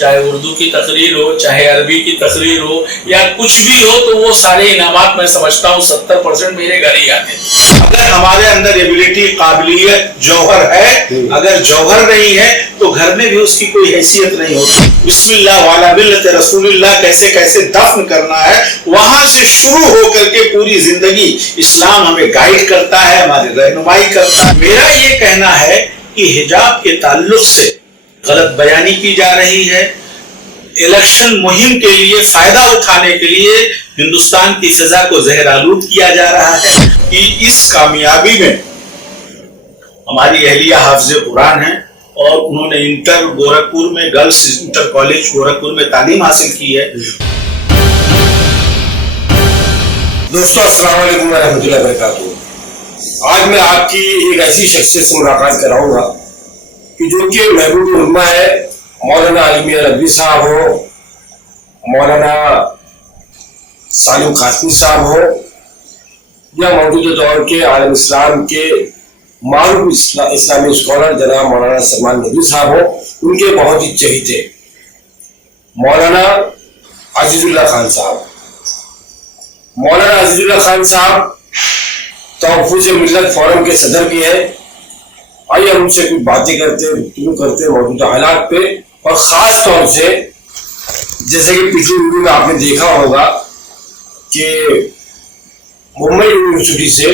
چاہے اردو کی تقریر ہو، چاہے عربی کی تقریر ہو، یا کچھ بھی ہو، تو وہ سارے انعامات میں سمجھتا ہوں 70% میرے گھر ہی آتے ہیں۔ اگر ہمارے اندر ایبلٹی، قابلیت، جوہر ہے، اگر جوہر نہیں ہے تو گھر میں بھی اس کی کوئی حیثیت نہیں ہوتی۔ بسم اللہ وعلی ملت رسول اللہ کیسے کیسے دفن کرنا ہے، وہاں سے شروع ہو کر کے پوری زندگی اسلام ہمیں گائیڈ کرتا ہے، ہماری رہنمائی کرتا ہے۔ میرا یہ کہنا ہے کہ حجاب کے تعلق سے غلط بیانی کی جا رہی ہے، الیکشن مہم کے لیے فائدہ اٹھانے کے لیے ہندوستان کی فضا کو زہر آلود کیا جا رہا ہے کہ اس کامیابی میں ہماری اہلیہ حافظ قرآن ہیں اور انہوں نے انٹر گورکھپور میں، گرلز انٹر کالج گورکھپور میں تعلیم حاصل کی ہے۔ دوستو السلام علیکم ورحمۃ اللہ وبرکاتہ۔ آج میں آپ کی ایک ایسی شخصیت سے ملاقات کراؤں گا کہ جو کہ محبوب علماء ہے، مولانا علی میاں ربی صاحب ہو، مولانا سالم قاسمی صاحب ہو، یا موجودہ دور کے عالم اسلام کے معروف اسلامی اسکالر جناب مولانا سلمان ندوی صاحب ہو، ان کے بہت ہی چہیتے مولانا عزیز اللہ خان صاحب۔ مولانا عزیز اللہ خان صاحب تحفظ ملت فورم کے صدر بھی ہیں۔ آئیے ہم ان سے کچھ باتیں کرتے، گفتگو کرتے موجودہ حالات پہ، اور خاص طور سے جیسے کہ پچھلی ویڈیو میں آپ نے دیکھا ہوگا کہ ممبئی یونیورسٹی سے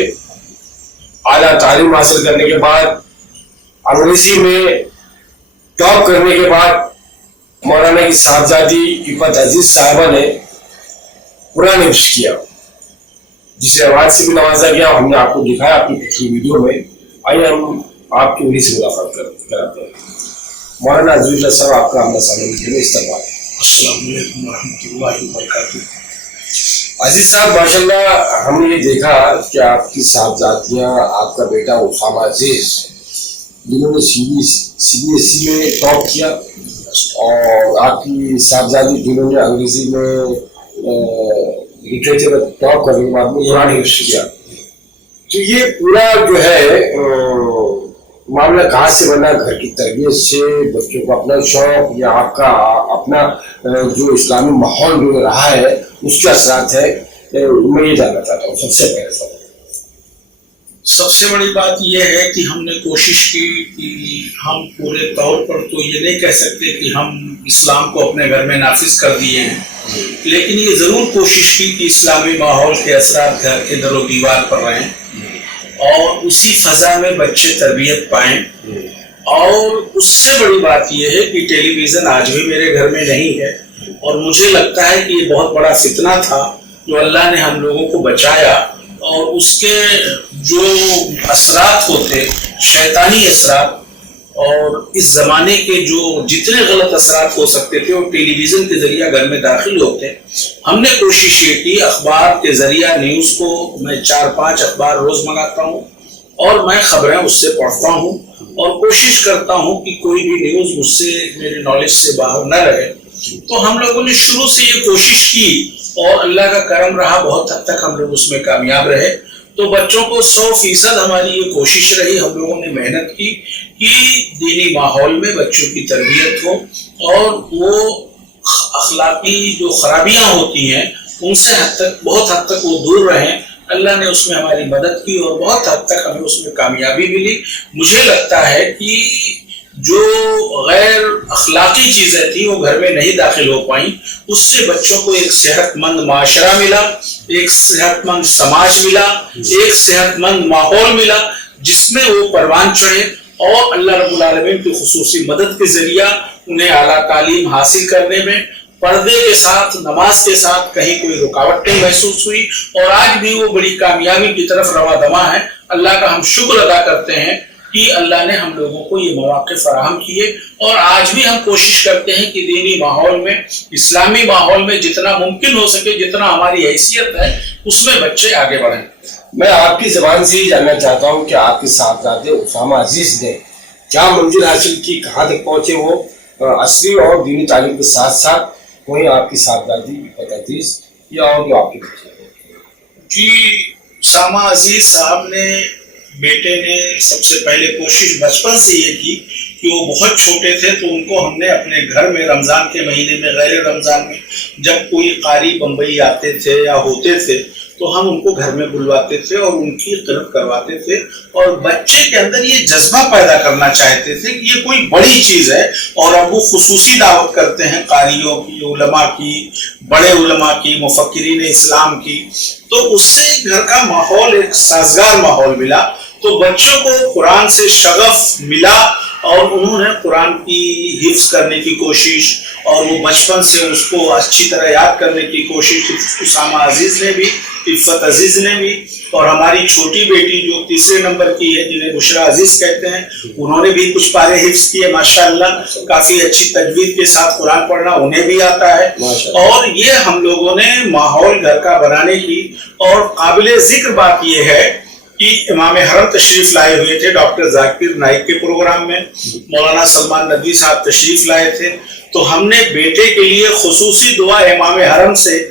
اعلیٰ تعلیم حاصل کرنے کے بعد، انگریزی میں ٹاپ کرنے کے بعد، مولانا کی صاحبزادی عفت عزیز صاحبہ نے قرآن حفظ کیا، جس روایت سے بھی نوازا گیا، ہم نے آپ کو دکھایا اپنی پچھلی ویڈیو میں۔ آئیے ہم آپ کی انہیں سے ملاقات کراتے ہیں۔ مولانا عزیز اللہ صاحب، آپ کا ہمارے سامنے میں استقبال ہے۔ السلام علیکم ورحمۃ اللہ وبرکاتہ۔ عزیز صاحب، ماشاءاللہ ہم نے یہ دیکھا کہ آپ کی صاحبزادیاں، آپ کا بیٹا اسامہ عزیز، جنہوں نے سی بی ایس ای میں ٹاپ کیا، اور آپ کی صاحبزادی جنہوں نے انگریزی میں لٹریچر میں ٹاپ کرنے کے بعد میں قرآن حفظ کیا، تو یہ پورا جو ہے معاملہ کہاں سے بنا؟ گھر کی تربیت سے، بچوں کو اپنا شوق، یا آپ کا اپنا جو اسلامی ماحول جو رہا ہے اس کے اثرات ہے؟ میں یہ جاننا چاہتا ہوں سب سے بڑی بات یہ ہے کہ ہم نے کوشش کی کہ ہم پورے طور پر تو یہ نہیں کہہ سکتے کہ ہم اسلام کو اپنے گھر میں نافذ کر دیے ہیں، لیکن یہ ضرور کوشش کی کہ اسلامی ماحول کے اثرات گھر کے در و دیوار پر رہیں اور اسی فضا میں بچے تربیت پائیں۔ اور اس سے بڑی بات یہ ہے کہ ٹیلی ویژن آج بھی میرے گھر میں نہیں ہے، اور مجھے لگتا ہے کہ یہ بہت بڑا فتنہ تھا جو اللہ نے ہم لوگوں کو بچایا، اور اس کے جو اثرات ہوتے، شیطانی اثرات، اور اس زمانے کے جو جتنے غلط اثرات ہو سکتے تھے وہ ٹیلی ویژن کے ذریعہ گھر میں داخل ہوتے۔ ہم نے کوشش یہ کی، اخبار کے ذریعہ نیوز کو میں 4-5 اخبار روز منگاتا ہوں، اور میں خبریں اس سے پڑھتا ہوں، اور کوشش کرتا ہوں کہ کوئی بھی نیوز مجھ سے، میرے نالج سے باہر نہ رہے۔ تو ہم لوگوں نے شروع سے یہ کوشش کی، اور اللہ کا کرم رہا، بہت حد تک ہم لوگ اس میں کامیاب رہے۔ تو بچوں کو 100% ہماری یہ کوشش رہی، ہم لوگوں نے محنت کی کہ دینی ماحول میں بچوں کی تربیت ہو، اور وہ اخلاقی جو خرابیاں ہوتی ہیں ان سے بہت حد تک وہ دور رہیں۔ اللہ نے اس میں ہماری مدد کی، اور بہت حد تک ہمیں اس میں کامیابی ملی۔ مجھے لگتا ہے کہ جو غیر اخلاقی چیزیں تھیں وہ گھر میں نہیں داخل ہو پائیں، اس سے بچوں کو ایک صحت مند معاشرہ ملا، ایک صحت مند سماج ملا، ایک صحت مند ماحول ملا، جس میں وہ پروان چڑھے، اور اللہ رب العالمین کی خصوصی مدد کے ذریعہ انہیں اعلیٰ تعلیم حاصل کرنے میں پردے کے ساتھ، نماز کے ساتھ کہیں کوئی رکاوٹ نہیں محسوس ہوئی، اور آج بھی وہ بڑی کامیابی کی طرف رواں دواں ہے۔ اللہ کا ہم شکر ادا کرتے ہیں کہ اللہ نے ہم لوگوں کو یہ مواقع فراہم کیے، اور آج بھی ہم کوشش کرتے ہیں کہ دینی ماحول میں، اسلامی ماحول میں جتنا ممکن ہو سکے، جتنا ہماری حیثیت ہے اس میں بچے آگے بڑھیں۔ میں آپ کی زبان سے یہ جاننا چاہتا ہوں کہ آپ کے صاحبزادے اسامہ عزیز نے کیا منزل حاصل کی، کہاں تک پہنچے وہ عصری اور دینی تعلیم کے ساتھ ساتھ؟ وہیں آپ کی صاحبزادی عفت عزیز یا اور جو آپ کے بچے؟ جی، اسامہ عزیز صاحب نے، بیٹے نے سب سے پہلے کوشش بچپن سے یہ کی کہ وہ بہت چھوٹے تھے تو ان کو ہم نے اپنے گھر میں رمضان کے مہینے میں، غیر رمضان میں جب کوئی قاری بمبئی آتے تھے یا ہوتے تھے تو ہم ان کو گھر میں بلواتے تھے اور ان کی قرت کرواتے تھے، اور بچے کے اندر یہ جذبہ پیدا کرنا چاہتے تھے کہ یہ کوئی بڑی چیز ہے، اور اب وہ خصوصی دعوت کرتے ہیں قاریوں کی، علماء کی، بڑے علماء کی، مفکرین اسلام کی، تو اس سے گھر کا ماحول ایک سازگار ماحول ملا، تو بچوں کو قرآن سے شغف ملا اور انہوں نے قرآن کی حفظ کرنے کی کوشش اور وہ بچپن سے اس کو اچھی طرح یاد کرنے کی کوشش اسامہ عزیز نے بھی، عفت عزیز نے بھی، اور ہماری چھوٹی بیٹی جو تیسرے نمبر کی ہے جنہیں بشرا عزیز کہتے ہیں، انہوں نے بھی کچھ پارے حفظ کیے ماشاءاللہ، کافی اچھی تجوید کے ساتھ قرآن پڑھنا انہیں بھی آتا ہے، اور یہ ہم لوگوں نے ماحول گھر کا بنانے کی، اور قابل ذکر بات یہ ہے کہ امام حرم تشریف لائے ہوئے تھے ڈاکٹر ذاکر نائک کے پروگرام میں، مولانا سلمان ندوی صاحب تشریف لائے تھے، تو ہم نے بیٹے کے لیے خصوصی دعا امام حرم سے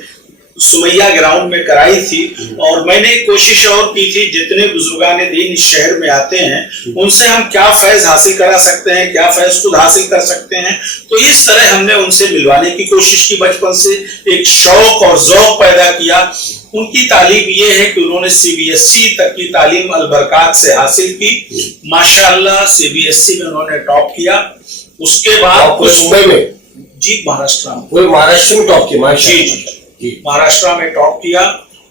سمیہ گراؤنڈ میں کرائی تھی، اور میں نے کوشش اور کی تھی جتنے بزرگان دین اس شہر میں آتے ہیں ان سے ہم کیا فیض حاصل کرا سکتے ہیں، کیا فیض خود حاصل کر سکتے ہیں، تو اس طرح ہم نے ان سے ملوانے کی کوشش کی، بچپن سے ایک شوق اور ذوق پیدا کیا۔ ان کی تعلیم یہ ہے کہ انہوں نے CBSE تک کی تعلیم البرکات سے حاصل کی، ماشاءاللہ CBSE میں انہوں نے ٹاپ کیا، اس کے بعد جی مہاراشٹر میں ٹاپ کیا، جی مہاراشٹر میں ٹاپ کیا،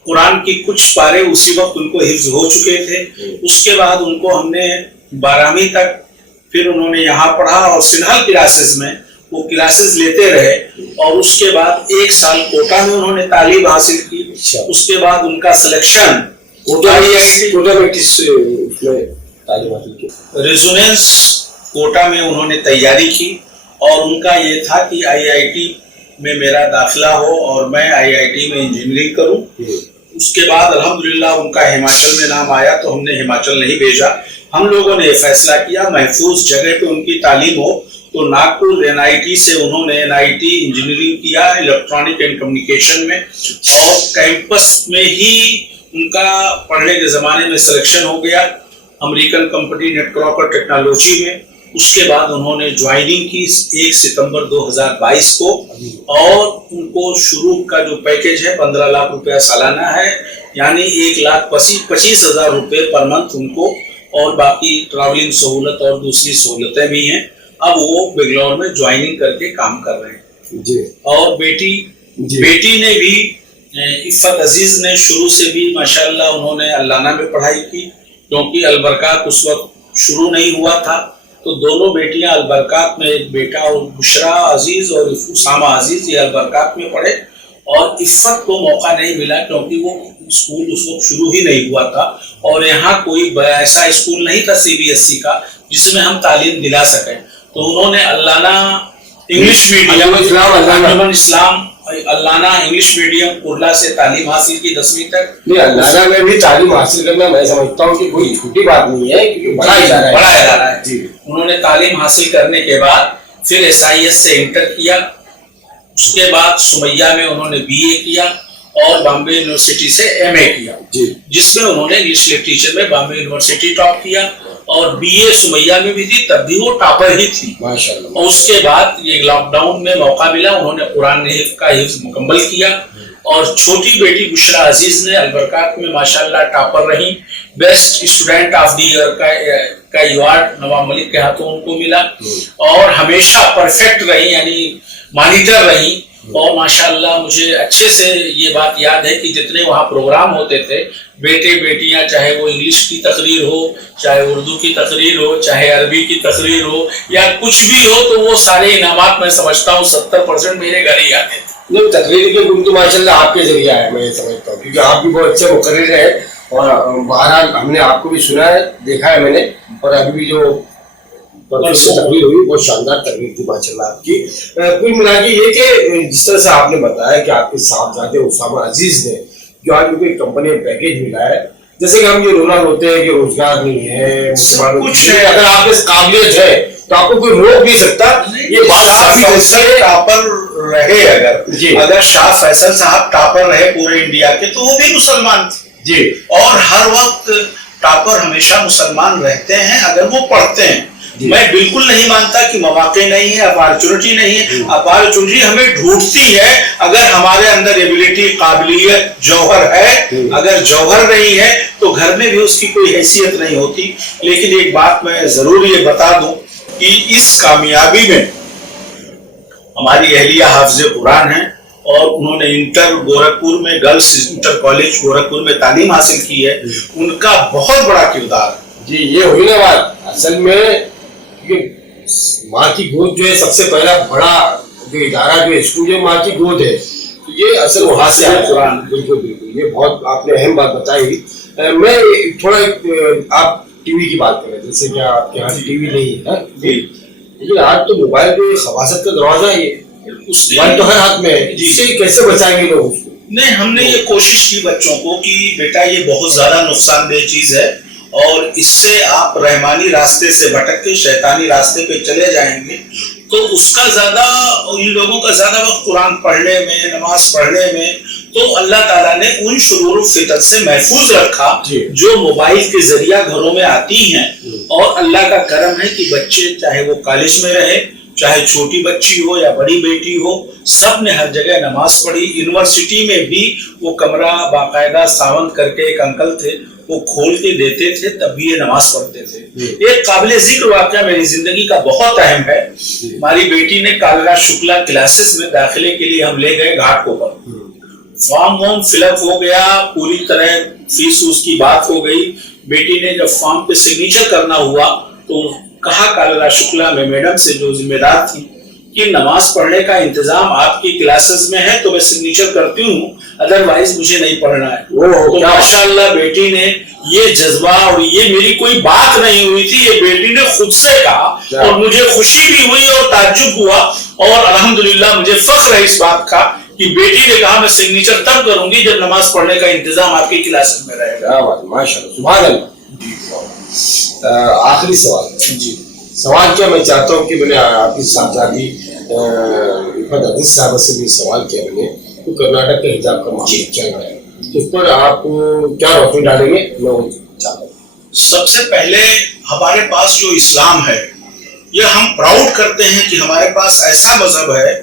قرآن کی کچھ پارے اسی وقت ان کو حفظ ہو چکے تھے، اس کے بعد ان کو ہم نے 12ویں تک پھر انہوں نے یہاں پڑھا اور سنہل کلاسز میں وہ کلاسز لیتے رہے، اور اس کے بعد 1 سال کوٹا میں انہوں نے تعلیم حاصل کی، اس کے بعد ان کا سلیکشن ریزوننس کوٹا میں انہوں نے تیاری کی، اور ان کا یہ تھا کہ IIT میں میرا داخلہ ہو اور میں IIT میں انجینئرنگ کروں۔ اس کے بعد الحمدللہ ان کا ہماچل میں نام آیا تو ہم نے ہماچل نہیں بھیجا، ہم لوگوں نے یہ فیصلہ کیا محفوظ جگہ پہ ان کی تعلیم ہو، تو ناگپور NIT سے انہوں نے NIT انجینئرنگ کیا الیکٹرانک اینڈ کمیونیکیشن میں، اور کیمپس میں ہی ان کا پڑھنے کے زمانے میں سلیکشن ہو گیا امریکن کمپنی نیٹ کراکر ٹیکنالوجی میں۔ اس کے بعد انہوں نے جوائننگ کی 1 ستمبر 2022 کو، اور ان کو شروع کا جو پیکیج ہے 15 لاکھ روپیہ سالانہ ہے، یعنی 1,25,000 روپے پر منتھ ان کو، اور باقی ٹریولنگ سہولت اور دوسری سہولتیں بھی ہیں۔ اب وہ بنگلور میں جوائننگ کر کے کام کر رہے ہیں جی۔ اور بیٹی نے بھی عفت عزیز نے شروع سے بھی ماشاءاللہ انہوں نے علانہ میں پڑھائی کی، کیونکہ البرکات اس وقت شروع نہیں ہوا تھا، تو دونوں بیٹیاں البرکات میں، ایک بیٹا اور بشرا عزیز اور اسامہ عزیز یہ البرکات میں پڑھے، اور عفت کو موقع نہیں ملا کیونکہ وہ اسکول اس وقت شروع ہی نہیں ہوا تھا، اور یہاں کوئی ایسا اسکول نہیں تھا CBSE کا جس میں ہم تعلیم دلا سکیں، تو انہوں نے علانہ انگلش میڈیم انجمن اسلام علانہ انگلش میڈیم کرلا سے تعلیم حاصل کی 10ویں تک۔ علانہ میں بھی تعلیم حاصل کرنا میں سمجھتا ہوں کہ کوئی چھوٹی بات نہیں ہے، کیونکہ بڑا ادارہ ہے جی۔ انہوں نے تعلیم حاصل کرنے کے بعد پھر SIS سے انٹر کیا، اس کے بعد سمیہ میں انہوں نے BA کیا، اور بامبے یونیورسٹی سے MA کیا، جس میں انہوں نے انگلش لٹریچر میں بامبے یونیورسٹی ٹاپ کیا، اور BA سمیہ میں بھی تھی، تب بھی وہ ٹاپر ہی تھی ماشاءاللہ۔ اور اس کے بعد یہ لاک ڈاؤن میں موقع ملا، انہوں نے قرآن کا حفظ مکمل کیا، اور چھوٹی بیٹی بشرا عزیز نے البرکات میں ماشاءاللہ ٹاپر رہی، best student of the year کا ایوارڈ نواب ملک کے ہاتھوں ان کو ملا، اور ہمیشہ پرفیکٹ رہی، یعنی مانیٹر رہی، اور ماشاءاللہ مجھے اچھے سے یہ بات یاد ہے کہ جتنے وہاں پروگرام ہوتے تھے، بیٹے بیٹیاں چاہے وہ انگلش کی تقریر ہو، چاہے اردو کی تقریر ہو، چاہے عربی کی تقریر ہو، یا کچھ بھی ہو، تو وہ سارے انعامات میں سمجھتا ہوں 70% میرے گھر ہی آتے تھے۔ نہیں، تقریر کے گن تو ماشاءاللہ آپ کے ذریعے ہے، میں سمجھتا ہوں، کیونکہ آپ بھی بہت اچھے مقرر ہیں، اور بہرحال ہم نے آپ کو بھی سنا ہے، دیکھا ہے میں نے، اور ابھی بھی جو تقریر ہوئی بہت شاندار تقریر تھی ماشاءاللہ آپ کی۔ کل ملا کے یہ کہ جس طرح سے آپ نے بتایا کہ آپ کے صاحبزادے اسامہ عزیز نے جو آج ان کو ایک کمپنی میں پیکیج ملا ہے، جیسے کہ ہم یہ رونا روتے ہیں کہ روزگار نہیں ہے، کچھ ہے، اگر آپ کے قابلیت ہے تو آپ کو کوئی روک نہیں سکتا، یہ بات ٹاپر رہے، اگر شاہ فیصل صاحب ٹاپر رہے پورے انڈیا کے تو وہ بھی مسلمان تھے جی، اور ہر وقت ٹاپر ہمیشہ مسلمان رہتے ہیں اگر وہ پڑھتے ہیں، میں بالکل نہیں مانتا کہ مواقع نہیں ہے، اپارچونٹی نہیں ہے. اپارچونٹی ہمیں ڈھونڈتی ہے اگر ہمارے اندر ایبلٹی، قابلیت، جوہر ہے. اگر جوہر نہیں ہے تو گھر میں بھی اس کی کوئی حیثیت نہیں ہوتی. لیکن ایک بات میں ضرور یہ بتا دوں کہ اس کامیابی میں ہماری اہلیہ حافظ قرآن ہیں اور انہوں نے انٹر گورکھپور میں، گرلس انٹر کالج گورکھپور میں تعلیم حاصل کی ہے. ان کا بہت بڑا کردار ہے. جی یہ ہوئی نا بات. اصل میں ماں کی گود جو ہے سب سے پہلا بڑا جو ادارہ جو اسکول ہے ماں کی گود ہے. یہ اصل وہاں سے قرآن. بالکل بالکل، یہ بہت آپ نے اہم بات بتائی. میں تھوڑا آپ ٹی وی کی بات کریں، جیسے کہ آپ کے یہاں ٹی وی نہیں ہے، لیکن آج تو موبائل پہ خباثت کا دروازہ ہی ہے. موبائل تو ہر ہاتھ میں ہے. اس سے کیسے بچائیں گے لوگ اس کو؟ نہیں، ہم نے یہ کوشش کی بچوں کو کہ بیٹا یہ بہت زیادہ نقصان دہ چیز ہے اور اس سے آپ رحمانی راستے سے بھٹک کے شیطانی راستے پہ چلے جائیں گے تو اس کا زیادہ، ان لوگوں کا زیادہ وقت قرآن پڑھنے میں، نماز پڑھنے میں. تو اللہ تعالیٰ نے ان شرور و فتن سے محفوظ رکھا جو موبائل کے ذریعہ گھروں میں آتی ہیں. اور اللہ کا کرم ہے کہ بچے چاہے وہ کالج میں رہے، چاہے چھوٹی بچی ہو یا بڑی بیٹی ہو، سب نے ہر جگہ نماز پڑھی. یونیورسٹی میں بھی وہ کمرہ باقاعدہ ساون کر کے ایک انکل تھے، وہ کھول کے دیتے تھے، تب بھی یہ نماز پڑھتے تھے. ایک قابل ذکر واقعہ میری زندگی کا بہت اہم ہے. ہماری بیٹی نے کالرا شکلا کلاسز میں داخلے کے لیے ہم لے گئے گھاٹ کو پر. فارم وارم فل اپ ہو گیا، پوری طرح فیس اس کی بات ہو گئی. بیٹی نے جب فارم پہ سگنیچر کرنا ہوا تو کہا کالرا شکلا میں میڈم سے جو ذمہ دار تھی کہ نماز پڑھنے کا انتظام آپ کی کلاسز میں ہے تو میں سگنیچر کرتی ہوں، ادروائز مجھے نہیں پڑھنا ہے. تو ماشاءاللہ بیٹی نے یہ جذبہ، اور یہ میری کوئی بات نہیں ہوئی تھی، یہ بیٹی نے خود سے کہا اور مجھے خوشی بھی ہوئی اور تعجب ہوا. اور الحمدللہ مجھے فخر ہے اس بات کا کہ بیٹی نے کہا میں سگنیچر تب کروں گی جب نماز پڑھنے کا انتظام آپ کی کلاسز میں رہے گا. ماشاءاللہ، سبحان اللہ. آخری سوال. جی سوال کیا میں چاہتا ہوں کہ میں نے آپ کی صاحبزادی عزیز صاحبہ سے بھی سوال کیا میں نے، تو کرناٹک کے حجاب کا معاملہ چل رہا ہے، اس پر آپ کیا روشنی ڈالیں گے؟ میں وہ چاہتا ہوں. سب سے پہلے ہمارے پاس جو اسلام ہے، یہ ہم پراؤڈ کرتے ہیں کہ ہمارے پاس ایسا مذہب ہے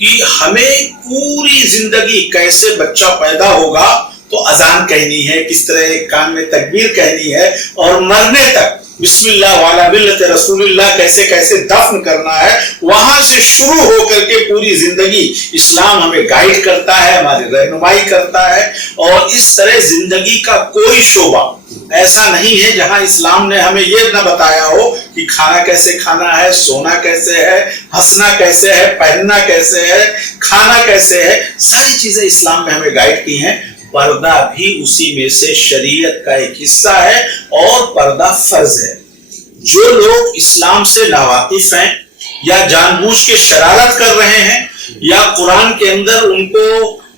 کہ ہمیں پوری زندگی کیسے بچہ پیدا ہوگا تو اذان کہنی ہے، کس طرح کان میں تکبیر کہنی ہے، اور مرنے تک بسم اللہ والا ملت رسول اللہ کیسے کیسے دفن کرنا ہے، وہاں سے شروع ہو کر کے پوری زندگی اسلام ہمیں گائیڈ کرتا ہے، ہماری رہنمائی کرتا ہے. اور اس طرح زندگی کا کوئی شعبہ ایسا نہیں ہے جہاں اسلام نے ہمیں یہ نہ بتایا ہو کہ کھانا کیسے کھانا ہے، سونا کیسے ہے، ہنسنا کیسے ہے، پہننا کیسے ہے، کھانا کیسے ہے. ساری چیزیں اسلام نے ہمیں گائیڈ کی ہیں. پردہ بھی اسی میں سے شریعت کا ایک حصہ ہے اور پردہ فرض ہے. جو لوگ اسلام سے ناواقف ہیں یا جان بوجھ کے شرارت کر رہے ہیں یا قرآن کے اندر ان کو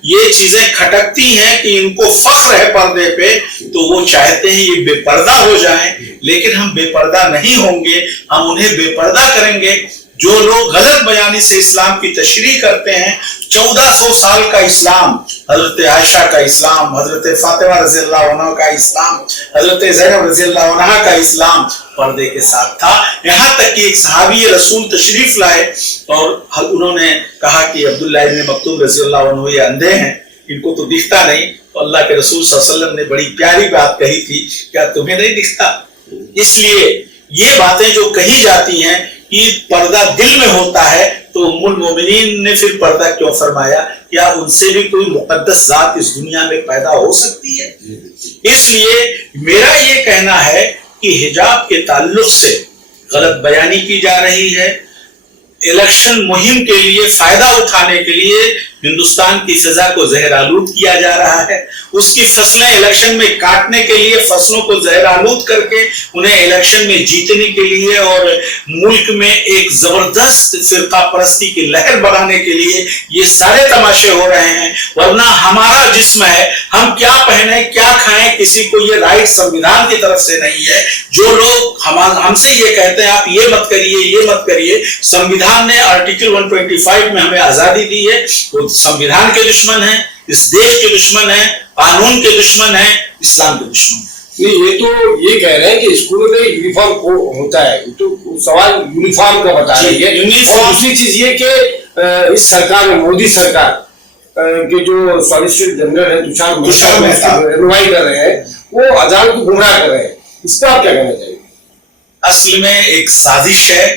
یہ چیزیں کھٹکتی ہیں کہ ان کو فخر ہے پردے پہ، تو وہ چاہتے ہیں یہ بے پردہ ہو جائیں. لیکن ہم بے پردہ نہیں ہوں گے، ہم انہیں بے پردہ کریں گے. جو لوگ غلط بیانی سے اسلام کی تشریح کرتے ہیں، 1400 سال کا اسلام، حضرت عائشہ کا اسلام، حضرت فاطمہ رضی اللہ عنہ کا اسلام، حضرت زینب رضی اللہ عنہ کا اسلام پردے کے ساتھ تھا. یہاں تک کہ ایک صحابی رسول تشریف لائے اور انہوں نے کہا کہ عبداللہ ابن مکتوم رضی اللہ عنہ یہ اندھے ہیں، ان کو تو دکھتا نہیں. تو اللہ کے رسول صلی اللہ علیہ وسلم نے بڑی پیاری بات کہی تھی، کیا تمہیں نہیں دکھتا؟ اس لیے یہ باتیں جو کہی جاتی ہیں کہ پردہ دل میں ہوتا ہے، تو ام المومنین نے پھر پردہ کیوں فرمایا؟ کیا ان سے بھی کوئی مقدس ذات اس دنیا میں پیدا ہو سکتی ہے؟ اس لیے میرا یہ کہنا ہے کہ حجاب کے تعلق سے غلط بیانی کی جا رہی ہے. الیکشن مہم کے لیے فائدہ اٹھانے کے لیے ہندوستان کی فضا کو زہر آلود کیا جا رہا ہے. اس کی فصلیں الیکشن میں کاٹنے کے لیے، فصلوں کو زہر آلود کر کے انہیں الیکشن میں جیتنے کے لیے اور ملک میں ایک زبردست فرقہ پرستی کی لہر بڑھانے کے لیے یہ سارے تماشے ہو رہے ہیں. ورنہ ہمارا جسم ہے، ہم کیا پہنیں کیا کھائیں کسی کو یہ رائٹ سنویدھان کی طرف سے نہیں ہے. جو لوگ ہم سے یہ کہتے ہیں آپ یہ مت کریے یہ مت کریے، سنویدھان نے آرٹیکل 125 میں ہمیں آزادی دی ہے. وہ سنویدھان کے دشمن ہیں، اس دیش کے دشمن ہیں، قانون کے دشمن ہیں، اسلام کے دشمن ہیں. نہیں یہ تو یہ کہہ رہے ہیں کہ اسکولوں میں یونیفارم ہوتا ہے, تو سوال یونیفارم کا بتا رہی ہے. اور دوسری چیز یہ کہ اس سرکار میں, مودی سرکار کے جو سالیسیٹر جنرل ہے تشار مہتا رہنمائی کر رہے ہیں, وہ عدالت کو گمراہ کر رہے ہیں, اس پہ آپ کیا کہنا چاہیے؟ اصل میں ایک سازش ہے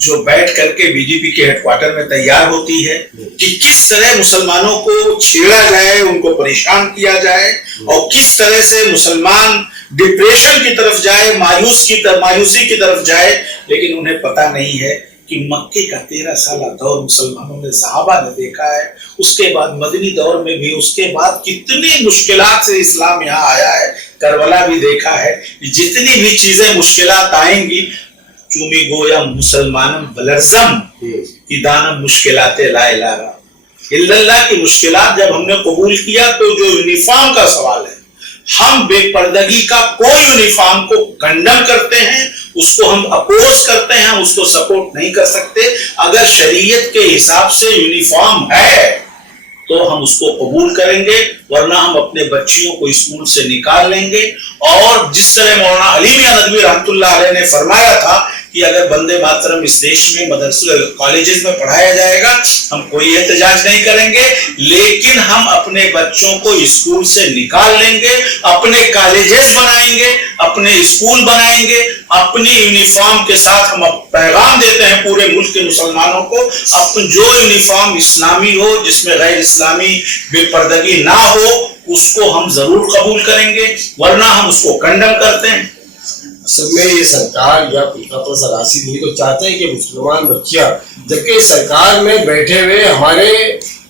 جو بیٹھ کر کے بی جے پی کے ہیڈ کوارٹر میں تیار ہوتی ہے کہ کس طرح مسلمانوں کو چھیڑا جائے, ان کو پریشان کیا جائے, اور کس طرح سے مسلمان ڈپریشن کی طرف جائے, مایوسی کی طرف جائے. لیکن انہیں پتا نہیں ہے کہ مکے کا 13 سالہ دور مسلمانوں نے, صحابہ نے دیکھا ہے, اس کے بعد مدنی دور میں بھی, اس کے بعد کتنی مشکلات سے اسلام یہاں آیا ہے, کربلا بھی دیکھا ہے. جتنی بھی چیزیں مشکلات آئیں گی, چومی گویا مسلمانم بلرزم کی دانم مشکلات لا الہ الا اللہ کی مشکلات جب ہم نے قبول کیا, تو جو یونیفارم کا سوال ہے, ہم بے پردگی کا کوئی یونیفارم کو کنڈم کرتے ہیں, اس کو ہم اپوز کرتے ہیں, اس کو سپورٹ نہیں کر سکتے. اگر شریعت کے حساب سے یونیفارم ہے تو ہم اس کو قبول کریں گے, ورنہ ہم اپنے بچیوں کو اسکول سے نکال لیں گے. اور جس طرح مولانا علی میاں ندوی رحمۃ اللہ علیہ نے فرمایا تھا کہ اگر بندے ماترم اس دیش میں مدرسے کالجز میں پڑھایا جائے گا, ہم کوئی احتجاج نہیں کریں گے, لیکن ہم اپنے بچوں کو اسکول سے نکال لیں گے, اپنے کالجز بنائیں گے, اپنے اسکول بنائیں گے, اپنی یونیفارم کے ساتھ ہم پیغام دیتے ہیں پورے ملک کے مسلمانوں کو, جو یونیفارم اسلامی ہو, جس میں غیر اسلامی بے پردگی نہ ہو, اس کو ہم ضرور قبول کریں گے, ورنہ ہم اس کو کنڈم کرتے ہیں. اصل میں یہ سرکار یا پلکا سراسی نہیں تو چاہتے ہیں کہ مسلمان بچیاں, جبکہ سرکار میں بیٹھے ہوئے ہمارے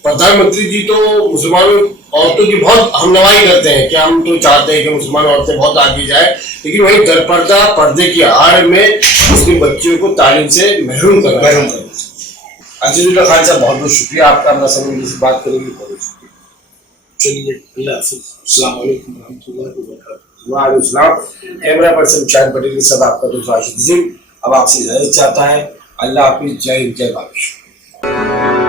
پردھان منتری جی تو مسلمان عورتوں کی بہت ہمنوائی کرتے ہیں کہ ہم تو چاہتے ہیں کہ مسلمان عورتیں بہت آگے جائیں, لیکن وہی در پردہ پردے کی آڑ میں مسلم بچیوں کو تعلیم سے محروم کر رہے ہیں. عزیز اللہ خان صاحب بہت بہت شکریہ آپ کا, اپنا سمجھ سے بات کریں گے, بہت شکریہ. چلیے, اللہ حافظ. السلام علیکم و رحمۃ اللہ وبرکاتہ. وعلیکم السلام. کیمرہ پرسن شاہد پٹیل کے ساتھ آپ کا دوست راشد عظیم اب آپ سے اجازت چاہتا ہے. اللہ حافظ. جے ہند, جے بھارت.